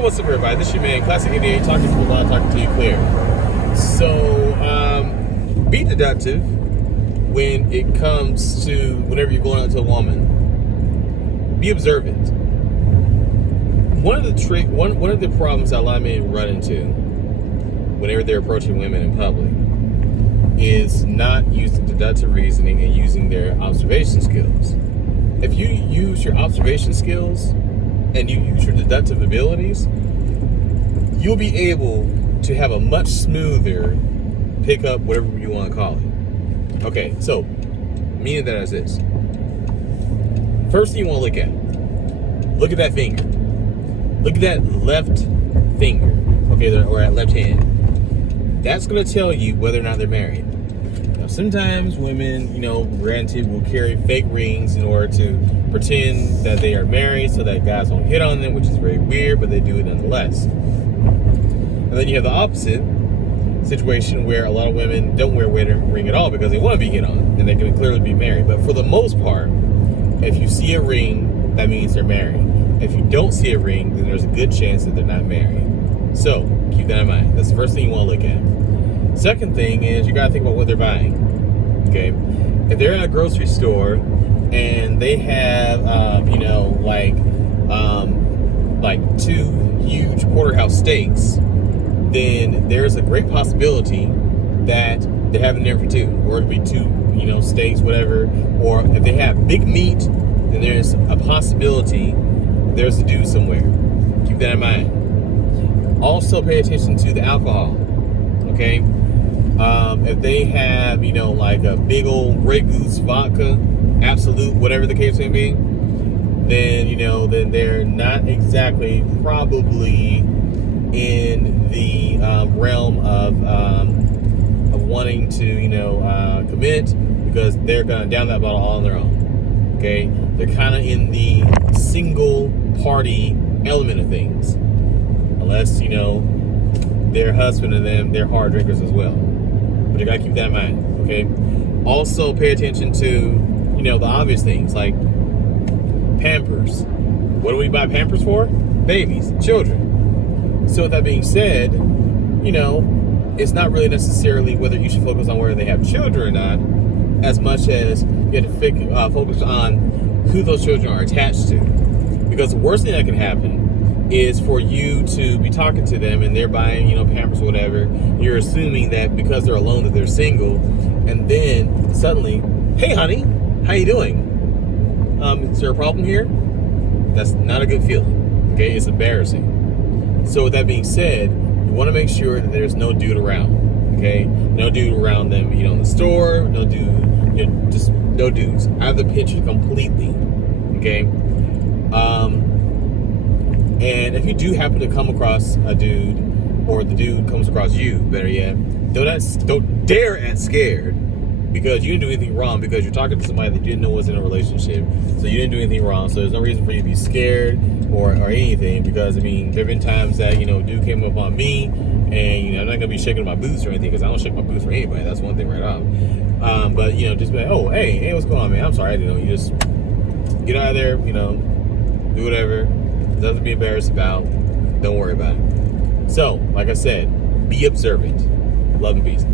What's up, everybody? This is your man, Classic Idiot, talking to you a lot, talking to you clear. So, be deductive when it comes to whenever you're going out to a woman. Be observant. One of the problems that a lot of men run into whenever they're approaching women in public is not using deductive reasoning and using their observation skills. If you use your observation skills and you use your deductive abilities, you'll be able to have a much smoother pickup, whatever you want to call it. Okay, so, meaning that as this. First thing you want to look at that finger. Look at that left finger, okay, or that left hand. That's going to tell you whether or not they're married. Now, sometimes women, granted, will carry fake rings in order to pretend that they are married so that guys don't hit on them, which is very weird, but they do it nonetheless. And then you have the opposite situation where a lot of women don't wear a wedding ring at all because they want to be hit on, and they can clearly be married. But for the most part, if you see a ring, that means they're married. If you don't see a ring, then there's a good chance that they're not married. So, keep that in mind. That's the first thing you want to look at. Second thing is you got to think about what they're buying. Okay? If they're in a grocery store and they have, like two huge porterhouse steaks, then there's a great possibility that they're having dinner for two, or it'd be two, steaks, whatever. Or if they have big meat, then there's a possibility there's a dude somewhere. Keep that in mind. Also, pay attention to the alcohol. Okay, if they have, like a big old Grey Goose vodka, Absolute, whatever the case may be, then then they're not exactly probably in the realm of wanting to commit, because they're gonna down that bottle all on their own. Okay, they're kind of in the single party element of things, unless their husband and them, they're hard drinkers as well. But you gotta keep that in mind. Okay, also pay attention to the obvious things like Pampers. What do we buy Pampers for? Babies, children. So with that being said, it's not really necessarily whether you should focus on whether they have children or not, as much as you have to focus on who those children are attached to. Because the worst thing that can happen is for you to be talking to them and they're buying, Pampers or whatever. You're assuming that because they're alone that they're single, and then suddenly, hey honey, how you doing? Is there a problem here? That's not a good feeling. Okay, it's embarrassing. So with that being said, you want to make sure that there's no dude around. Okay, no dude around them. In the store, no dude. Just no dudes. Out of the picture completely. Okay. And if you do happen to come across a dude, or the dude comes across you, better yet, don't dare act scared, because you didn't do anything wrong, because you're talking to somebody that you didn't know was in a relationship. So you didn't do anything wrong. So there's no reason for you to be scared or anything, because there have been times that dude came up on me, and I'm not gonna be shaking my boots or anything, because I don't shake my boots for anybody. That's one thing right off. But just be like, oh hey, what's going on, man? I'm sorry, you just get out of there, do whatever. Nothing to be embarrassed about. Don't worry about it. So, like I said, be observant. Love and peace.